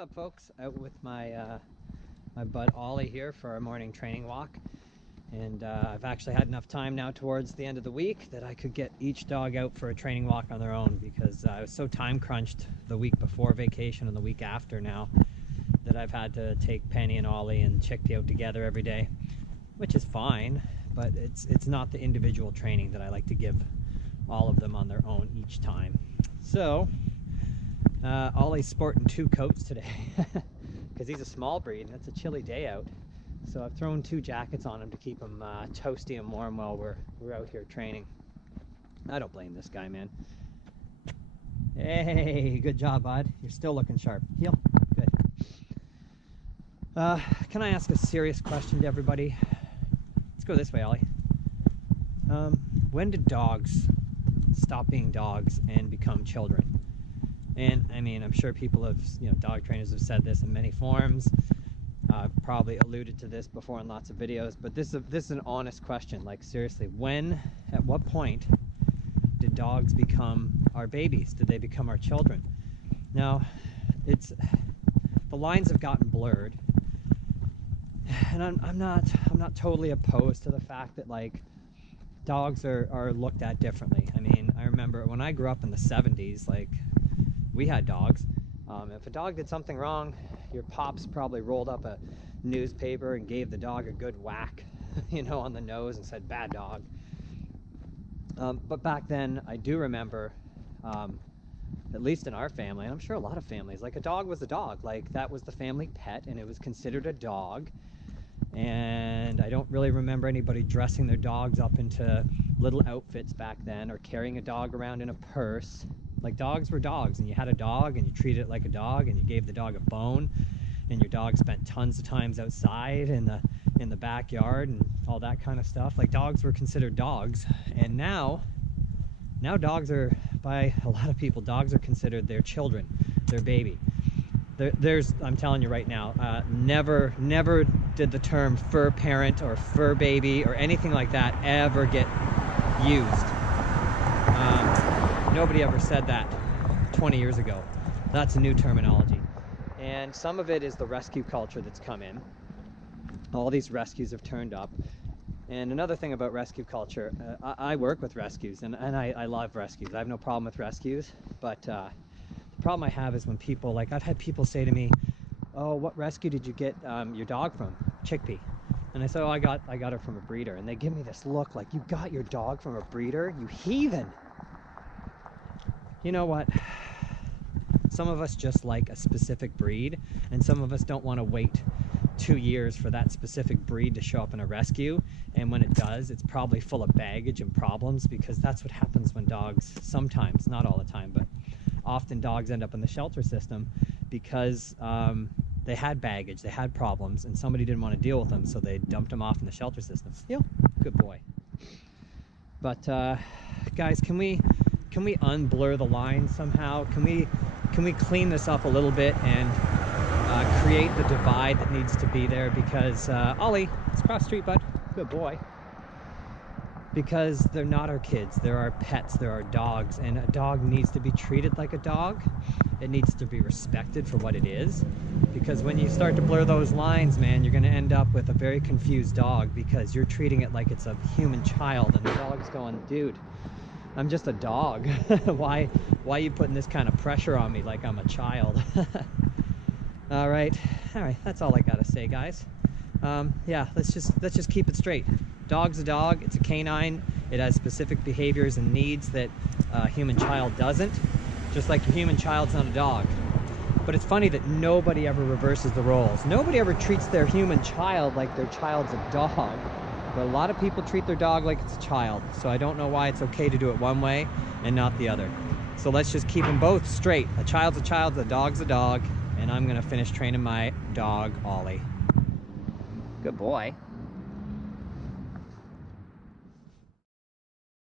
up, folks? Out with my my bud Ollie here for our morning training walk, and I've actually had enough time now towards the end of the week that I could get each dog out for a training walk on their own, because I was so time crunched the week before vacation and the week after now that I've had to take Penny and Ollie and Chickpea out together every day, which is fine, but it's not the individual training that I like to give all of them on their own each time. So Ollie's sporting 2 coats today because he's a small breed and it's a chilly day out. So I've thrown 2 jackets on him to keep him toasty and warm while we're out here training. I don't blame this guy, man. Hey, good job, bud. You're still looking sharp. Heel. Good. Can I ask a serious question to everybody? Let's go this way, Ollie. When did dogs stop being dogs and become children? And I mean, I'm sure people have, dog trainers have said this in many forms. I've probably alluded to this before in lots of videos, but this is an honest question. Like, seriously, at what point did dogs become our babies? Did they become our children? Now, the lines have gotten blurred, and I'm not totally opposed to the fact that, like, dogs are looked at differently. I mean, I remember when I grew up in the 70s, like, we had dogs. If a dog did something wrong, your pops probably rolled up a newspaper and gave the dog a good whack, on the nose and said, "Bad dog." But back then, I do remember, at least in our family, and I'm sure a lot of families, like, a dog was a dog. Like, that was the family pet, and it was considered a dog. And I don't really remember anybody dressing their dogs up into little outfits back then, or carrying a dog around in a purse. Like, dogs were dogs, and you had a dog and you treated it like a dog, and you gave the dog a bone, and your dog spent tons of times outside in the backyard and all that kind of stuff. Like, dogs were considered dogs. And now dogs are, by a lot of people, dogs are considered their children, their baby. I'm telling you right now, never did the term fur parent or fur baby or anything like that ever get used. Nobody ever said that 20 years ago. That's a new terminology. And some of it is the rescue culture that's come in. All these rescues have turned up. And another thing about rescue culture, I work with rescues, and I love rescues. I have no problem with rescues, but the problem I have is when people, like, I've had people say to me, "Oh, what rescue did you get your dog from?" Chickpea. And I said, "Oh, I got her from a breeder." And they give me this look like, "You got your dog from a breeder? You heathen!" You know what? Some of us just like a specific breed, and some of us don't want to wait 2 years for that specific breed to show up in a rescue. And when it does, it's probably full of baggage and problems, because that's what happens when dogs, sometimes, not all the time, but often dogs end up in the shelter system because they had baggage, they had problems, and somebody didn't want to deal with them, so they dumped them off in the shelter system. Good boy. But guys, can we unblur the lines somehow? Can we clean this up a little bit and create the divide that needs to be there? Because Ollie, let's cross the street, bud. Good boy. Because they're not our kids, they're our pets, they're our dogs, and a dog needs to be treated like a dog. It needs to be respected for what it is, because when you start to blur those lines, man, you're going to end up with a very confused dog, because you're treating it like it's a human child, and the dog's going, "Dude, I'm just a dog. Why are you putting this kind of pressure on me like I'm a child?" All right, that's all I gotta say, guys. Yeah, let's just keep it straight. Dog's a dog. It's a canine. It has specific behaviors and needs that a human child doesn't, just like a human child's not a dog. But it's funny that nobody ever reverses the roles. Nobody ever treats their human child like their child's a dog. But a lot of people treat their dog like it's a child. So I don't know why it's okay to do it one way and not the other. So let's just keep them both straight. A child's a child, a dog's a dog. And I'm gonna finish training my dog, Ollie. Good boy.